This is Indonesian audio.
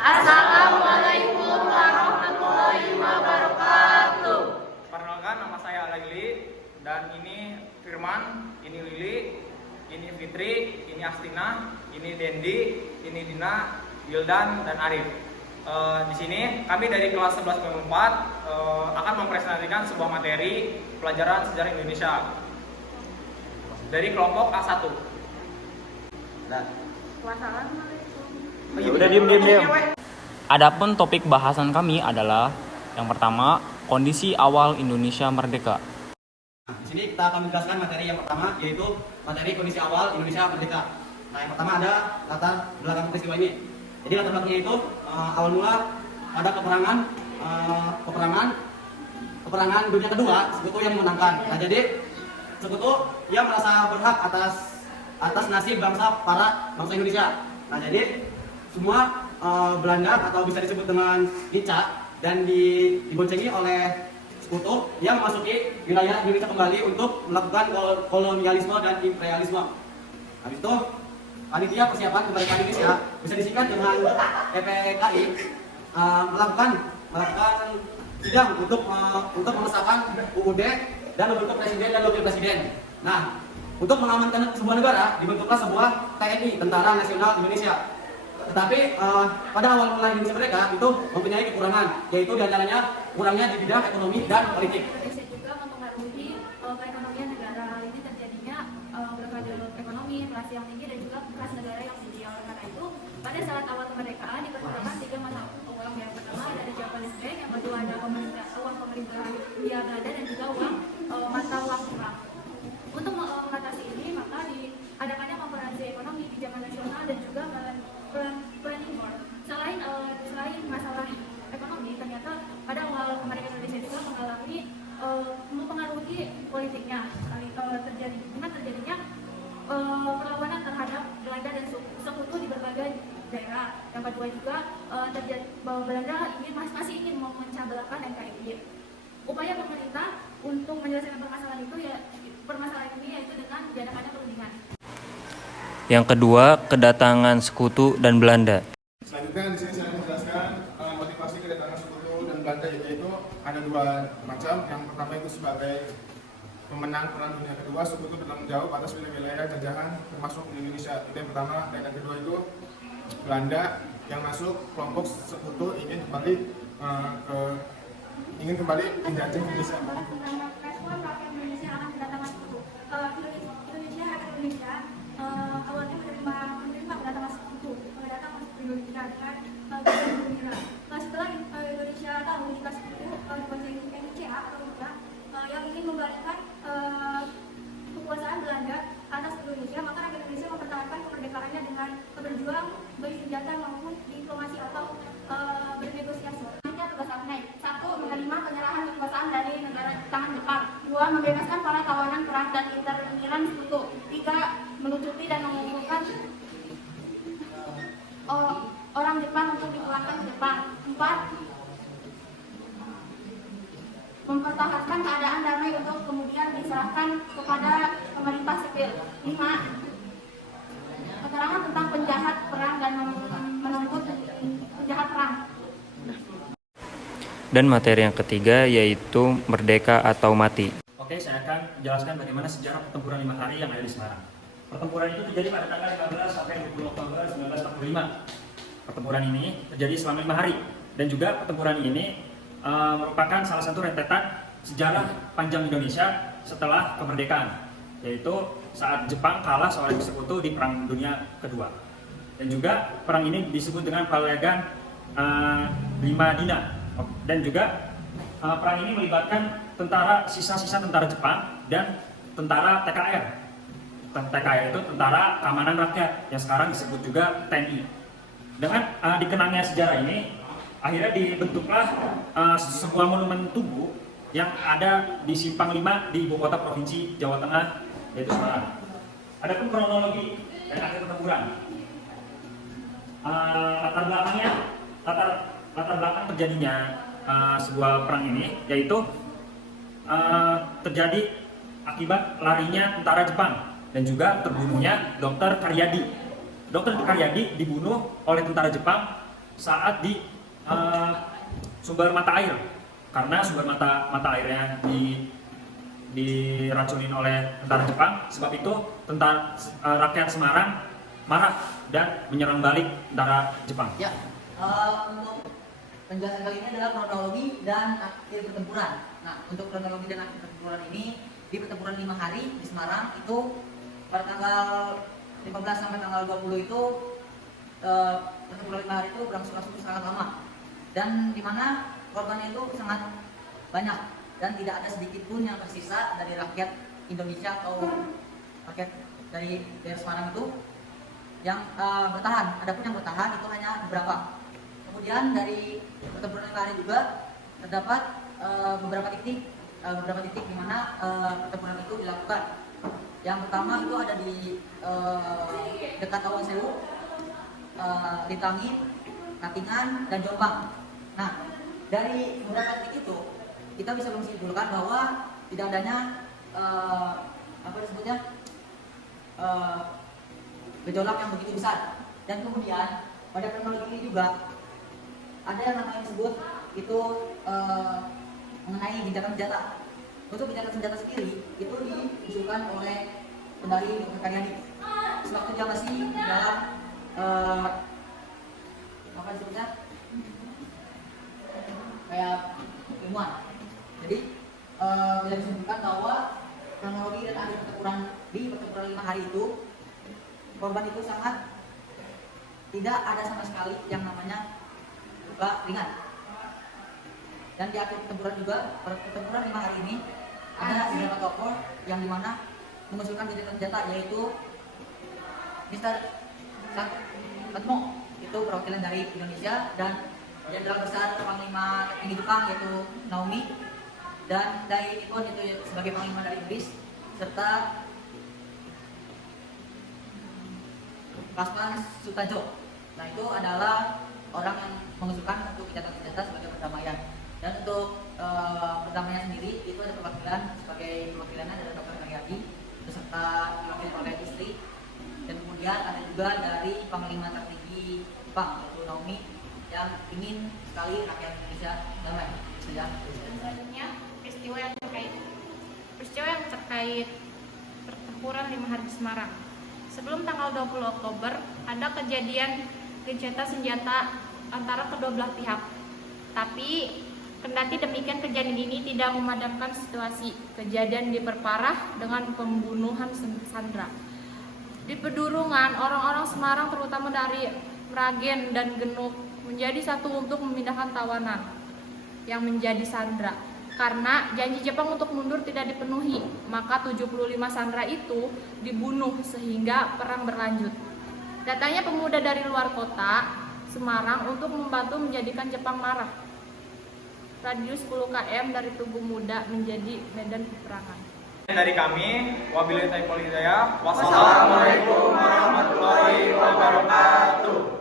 Assalamualaikum warahmatullahi wabarakatuh. Perkenalkan, nama saya Alaili dan ini Firman, ini Lili, ini Fitri, ini Astina, ini Dendi, ini Dina, Wildan, dan Arif. Di sini kami dari kelas 11 4 akan mempresentasikan sebuah materi pelajaran sejarah Indonesia dari kelompok A1. Udah diem. Adapun topik bahasan kami adalah yang pertama, kondisi awal Indonesia merdeka. Di sini kita akan menjelaskan materi yang pertama, yaitu materi kondisi awal Indonesia merdeka. Nah, yang pertama ada latar belakang peristiwa ini. Jadi latar belakangnya itu awal mula ada peperangan dunia kedua, Sekutu yang memenangkan. Nah, jadi Sekutu yang merasa berhak atas nasib para bangsa Indonesia. Nah, jadi semua Belanda atau bisa disebut dengan Inca dan diboncengi oleh Sekutu yang memasuki wilayah Indonesia kembali untuk melakukan kolonialisme dan imperialisme. Habis itu panitia persiapan kemerdekaan Indonesia bisa disingkat dengan PPKI melakukan sidang untuk mengesahkan UUD dan membentuk presiden dan wakil presiden. Nah, untuk mengamankan sebuah negara dibentuklah sebuah TNI, Tentara Nasional Indonesia. Tetapi pada awal mulai Indonesia merdeka itu mempunyai kekurangan, yaitu diantaranya kurangnya di bidang ekonomi dan politik. Indonesia juga mempengaruhi perekonomian negara. Hal ini terjadinya blokade ekonomi, inflasi yang tinggi dan juga kelas negara yang tinggi. Oleh karena itu, pada saat awal kemerdekaan diperlukan tiga mata uang. Yang pertama dari Japanese Bank, yang kedua ada uang pemerintahan Hindia Belanda dan juga mata uang perang. Untuk mengatasi ini, maka diadakannya konferensi ekonomi di zaman nasional dan juga planning board. Selain masalah ekonomi, ternyata pada awal kemerdekaan Indonesia juga mengalami mempengaruhi politiknya. Dengan terjadinya perlawanan terhadap Belanda dan Sekutu di berbagai daerah. Yang kedua juga terjadi bahwa Belanda masih ingin memecah belahkan NKRI. Upaya pemerintah untuk menyelesaikan permasalahan ini yaitu dengan diadakannya perundingan. Yang kedua, kedatangan Sekutu dan Belanda. Selanjutnya di sini saya menjelaskan motivasi kedatangan Sekutu dan Belanda, yaitu ada dua macam. Yang pertama itu sebagai pemenang Perang Dunia Kedua, Sekutu bertanggung jawab atas wilayah jajahan termasuk Indonesia. Itu yang pertama. Dan yang kedua itu Belanda yang masuk kelompok Sekutu ingin kembali menjajah Indonesia. Awalnya menerima kedatangan Sekutu, kedatangan Indonesia dengan gembira. Setelah Indonesia tahu jika Sekutu diboncengi NCA atau juga yang ingin membalikan kekuasaan Belanda atas Indonesia, maka rakyat Indonesia mempertahankan kemerdekaannya dengan berjuang bersenjata maupun diplomasi atau bernegosiasi. Tugas AFNEI: 1. Menerima penyerahan kekuasaan dari negara tangan Jepang. 2. Membebaskan para tawanan perang dan interniran Sekutu. 3. Melucuti dan mengumpulkan orang Jepang untuk dipulangkan ke Jepang. 4. Mempertahankan keadaan damai untuk kemudian diserahkan kepada pemerintah sipil. 5. Keterangan tentang penjahat perang dan menuntut penjahat perang. Dan materi yang ketiga yaitu merdeka atau mati. Oke, saya akan menjelaskan bagaimana sejarah pertempuran 5 hari yang ada di Semarang. Pertempuran itu terjadi pada tanggal 15 sampai 20 Oktober 1945. Pertempuran ini terjadi selama 5 hari dan juga pertempuran ini merupakan salah satu rentetan sejarah panjang Indonesia setelah kemerdekaan, yaitu saat Jepang kalah oleh Sekutu di Perang Dunia Kedua. Dan juga perang ini disebut dengan Pelegan Lima Dina. Dan juga perang ini melibatkan sisa-sisa tentara Jepang dan tentara TKR. TKR itu Tentara Keamanan Rakyat yang sekarang disebut juga TNI. Dengan dikenangnya sejarah ini, akhirnya dibentuklah sebuah monumen tugu yang ada di Simpang 5 di ibu kota provinsi Jawa Tengah, yaitu Semarang. Adapun kronologi dan akhir pertempuran, latar belakang terjadinya sebuah perang ini yaitu terjadi akibat larinya tentara Jepang dan juga terbunuhnya Dr. Karyadi. Dr. Karyadi dibunuh oleh tentara Jepang saat di sumber mata air, karena sumber mata airnya diracunin oleh tentara Jepang. Sebab itu rakyat Semarang marah dan menyerang balik tentara Jepang. Ya, untuk penjelasan kali ini adalah kronologi dan akhir pertempuran. Nah, untuk kronologi dan akhir pertempuran ini, di pertempuran 5 hari di Semarang itu pada tanggal 15 sampai tanggal 20 itu pertempuran 5 hari itu berlangsung sangat lama, dan di mana korbannya itu sangat banyak dan tidak ada sedikit pun yang tersisa dari rakyat Indonesia atau rakyat dari daerah Semarang itu yang bertahan. Adapun yang bertahan itu hanya beberapa. Kemudian dari pertempuran 5 hari juga terdapat beberapa titik di mana pertempuran itu dilakukan. Yang pertama itu ada di dekat Awang Sewu, Litangin, Katingan, dan Jombang. Nah, dari beberapa titik itu kita bisa menyimpulkan bahwa tidak adanya gejolak yang begitu besar. Dan kemudian pada kronologi ini juga ada yang namanya disebut itu mengenai gencatan senjata. Untuk gencatan senjata sendiri itu diusulkan oleh pendari Dr. Karyadi sewaktu dia masih dalam apa disebutnya kayak ilmuwan. Jadi bisa disimpulkan bahwa kronologi dan akhir pertempuran di pertempuran 5 hari itu korban itu sangat tidak ada sama sekali yang namanya luka ringan. Dan di akhir pertempuran juga, pertempuran 5 hari ini ada beberapa tokoh yang dimana mengusulkan gencatan senjata, yaitu Mr. Satmo, itu perwakilan dari Indonesia, dan Jenderal Besar Panglima Tinggi Jepang yaitu Naomi, dan Dai Ikon itu sebagai Panglima dari Inggris, serta Kasman Sutajo. Nah, itu adalah orang yang mengusulkan untuk gencatan senjata sebagai perdamaian. Dan untuk perdamaian sendiri itu ada perwakilannya ada Dr. Karyadi beserta diwakili oleh istri, dan kemudian ada juga dari Panglima tertinggi Jepang yaitu Naomi yang ingin sekali rakyat Indonesia damai. Selanjutnya peristiwa yang terkait pertempuran 5 hari di Semarang. Sebelum tanggal 20 Oktober ada kejadian gencatan senjata antara kedua belah pihak. Tapi kendati demikian, kejadian ini tidak memadamkan situasi. Kejadian diperparah dengan pembunuhan Sandra. Di Pedurungan, orang-orang Semarang terutama dari Mragen dan Genuk menjadi satu untuk memindahkan tawanan yang menjadi Sandra. Karena janji Jepang untuk mundur tidak dipenuhi, maka 75 Sandra itu dibunuh sehingga perang berlanjut. Datangnya pemuda dari luar kota Semarang untuk membantu menjadikan Jepang marah. Radius 10 km dari Tugu Muda menjadi medan peperangan. Dari kami, wabillahi taufiq wal hidayah. Wassalamualaikum warahmatullahi wabarakatuh.